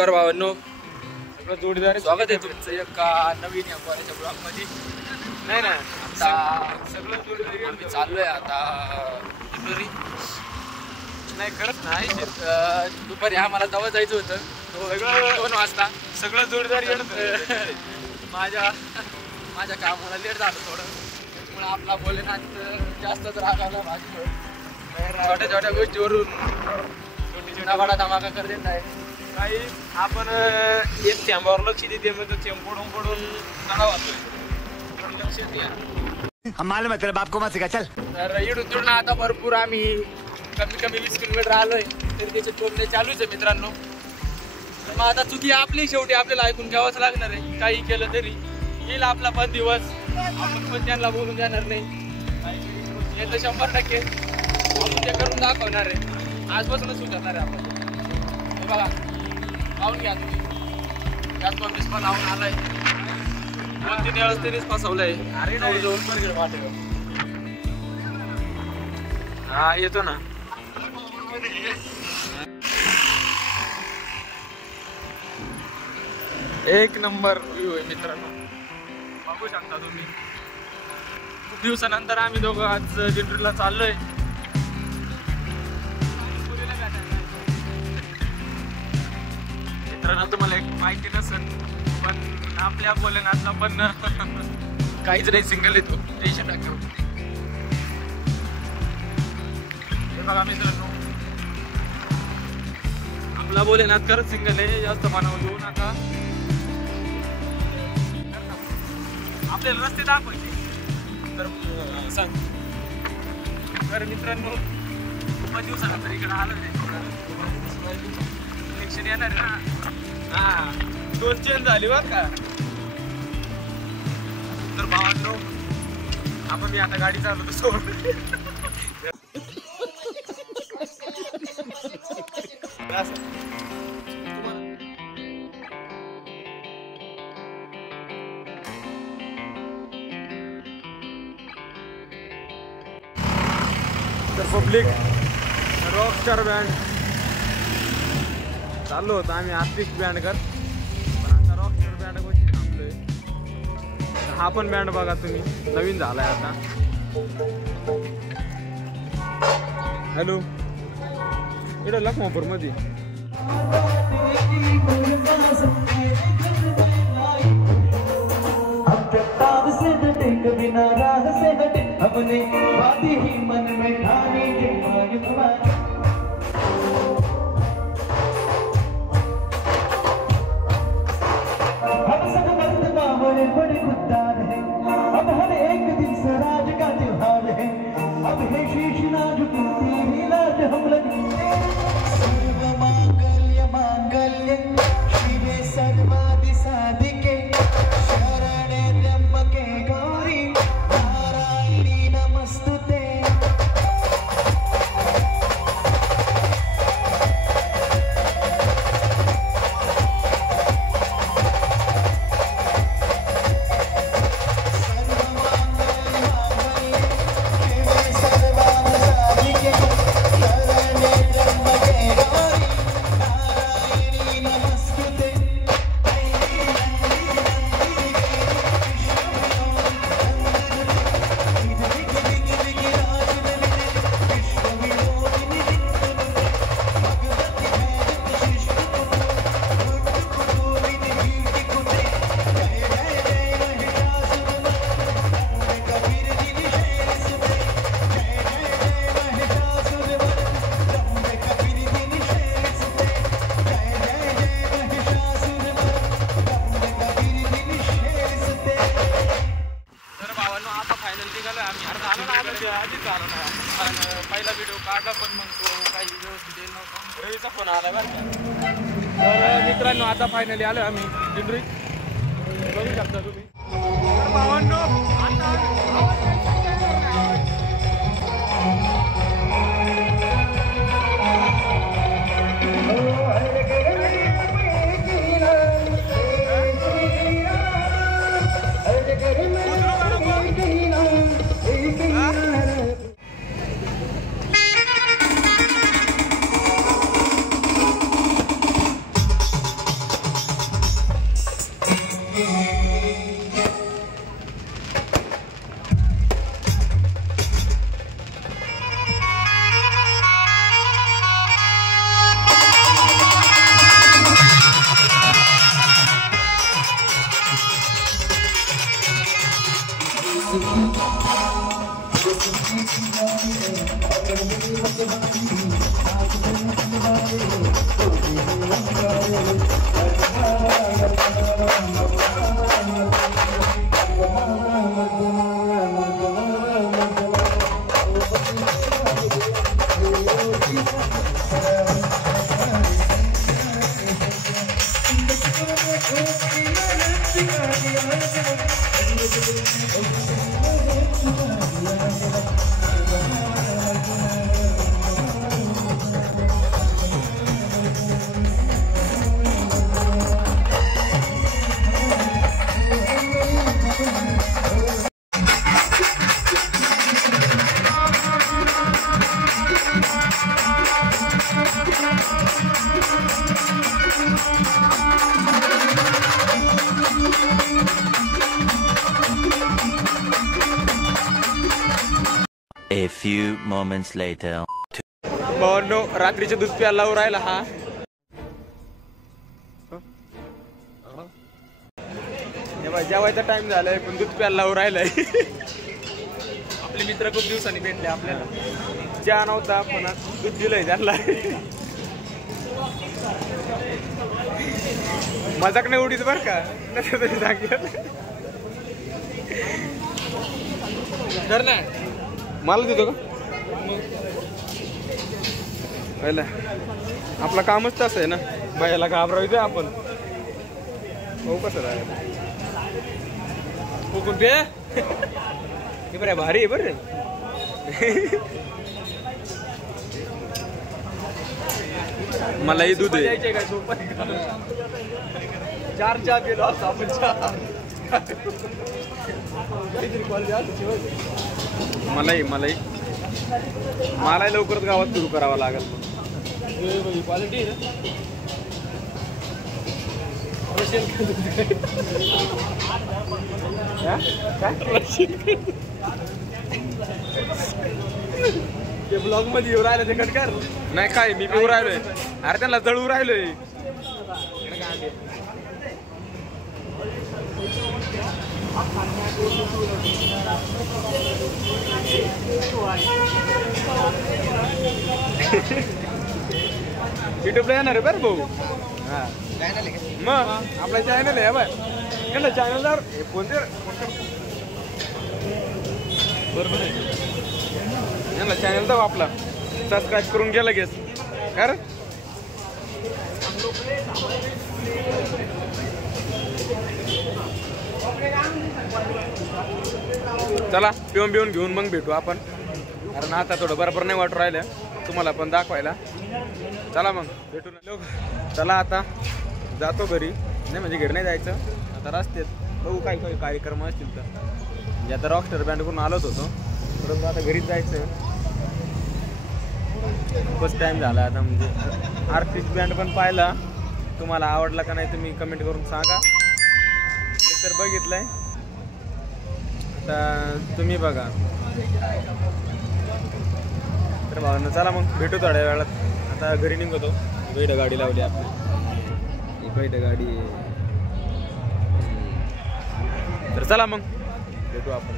नमस्कार भावांनो, सगळं जोडीदार स्वागत आहे तुमचं एका नवीन या कॉलेजच्या ब्लॉग मध्ये. नाही ना आता सगळं जोडीदार आम्ही चाललोय आता डिलिव्हरी. नाही खरंच नाही दुपारी आम्हाला तेव्हा जायचं होतं 2 वाजता. सगळं जोडीदार माझ्या कामाला लेट झालं थोडं, त्यामुळे आपला भोलेनाथ जास्तच रागावला माझ्यावर. छोट्या छोट्या गोष्टीवरून छोटी धमाका करते नाही. काही आपण एक थेंबावर लक्ष देते मग थेंब पडून तणाव होतोय. लक्ष द्या. मालूम है तेरे बाप को मत सिखा चल. तर इडून आता भरपूर आम्ही कमी 20 किलोमीटर आलोय, तरी त्याचे टोमणे चालूच आहे मित्रांनो. मग आता चुकी आपली, शेवटी आपल्याला ऐकून घ्यावंच लागणार आहे. काही केलं तरी येईल आपला पण दिवस, आपण पण त्यांना बोलून जाणार नाही. हे तर 100% आपण ते करून दाखवणार आहे. आजपासूनच सुधारणार आहे आपण. हे बघा, पाहून घ्या तुम्ही, गॅस कॉम्प्रेस पण लावून आलाय. 2-3 वेळेस तरीच फसवलंय. अरे जवळ हा येतो ना. एक नंबर व्ह्यू आहे मित्रांनो, बघू शकता तुम्ही. खूप दिवसानंतर आम्ही दोघं आज दिंडोरीला चाललोय. मित्रांनो तुम्हाला एक माहिती नसेल, पण आपल्या भोलेनाथला पण काहीच नाही, सिंगल येतो. टेन्शन टाका. हे बघा मित्रांनो, आपला भोलेनाथ खरंच सिंगल आहे. जास्त मानव घेऊ नका. आपल्याला रस्ते दाखवायचे तर सांग. तर मित्रांनो, खूप दिवसानंतर इकडे आलं नाही. इलेक्शन येणार आहे ना. हा 2 चेंज झाली बरं का. तर भावांनो, आपण मी आता गाडी चालवतो सोड. तर पब्लिक रॉकस्टार बँड चाललो होतो आम्ही आर्टिस्ट बँड कर, पण आता रॉकस्टार बँड गोष्टी थांबलोय. हा पण बँड बघा तुम्ही, नवीन झालाय आता. हॅलो, इकडे लखमापूर मध्ये बिना राह से हटे अपने बात ही मन में ठाने के मायूं हम सब मर्द बावरे बड़े खुददार हैं. अब हर एक दिन स्वराज का त्योहार है. अब है शेषनाग टूटी ही लाज हम लगी. सर्व मांगल्य मांगल्य शिवे सर्वादि साधिके शरणे त्र्यंबके गौरी नारायणी नमस्तुते. पहिला व्हिडिओ काढला, पण मग तो काही व्यवस्थित येईल नव्हता. रवीचा फोन आला बरं का. तर मित्रांनो, आता फायनली आलो आम्ही दिंडोरी. बघू शकता तुम्ही. तर भावांनो, आता A few moments later. भावांनो, रात्रीचे दूध प्यायला राहिला हा. जेवायचा टाइम झालाय पण दूध प्यायला राहिलाय. आपले मित्र खूप दिवसांनी भेटले आपल्याला. चहा नव्हता पण दूध दिलंय त्यांना. मजाक नाही उडीच बर का सांगितलं. तर नाही मला देतो का पहिला. आपलं कामच तसं आहे ना, बायाला घाबरायचं आपण. हो कसं राहिलं कोकण पे हे बरं भारी आहे बरं. मलाही दूध आहे. द्यायचे काय तू 4 चहा पिलो असतो आपण. चहा मलाही लवकरच गावात सुरू करावं लागेल. क्वालिटी ते ब्लॉग मध्ये येऊ राहिलं ते कट कर. नाही काय मी पिऊ राहिलोय. अरे त्यांना जळू राहिलोय. युट्यूबला येणार आहे बरं भाऊ. हा मग आपला चॅनल आहे बाय. चॅनलवर कोणते बरोबर आहे. चॅनल तर आपला सबस्क्राईब करून घ्या लगेच. कर चला पिऊन घेऊन मग भेटू आपण. कारण आता थोडं बरोबर नाही वाटू राहिलं तुम्हाला पण दाखवायला. चला मग भेटू ना लोक. चला आता जातो घरी. नाही म्हणजे घरी नाही जायचं आता रस्त्यात बघू काही कार्यक्रम असतील तर. म्हणजे आता रॉकस्टार बँड करून आलोच होतो परंतु आता घरीच जायचं. खूपच टाईम झाला आता. म्हणजे आर्टिस्ट बँड पण पाहिला. तुम्हाला आवडला का नाही तुम्ही कमेंट करून सांगा. मी तर बघितलंय आता तुम्ही बघा. तर भावना चला मग भेटू थोड्या वेळात. आता घरी निघतो. बैठ गाडी लावली आपली. ही बैठ गाडी. तर चला मग भेटू आपण.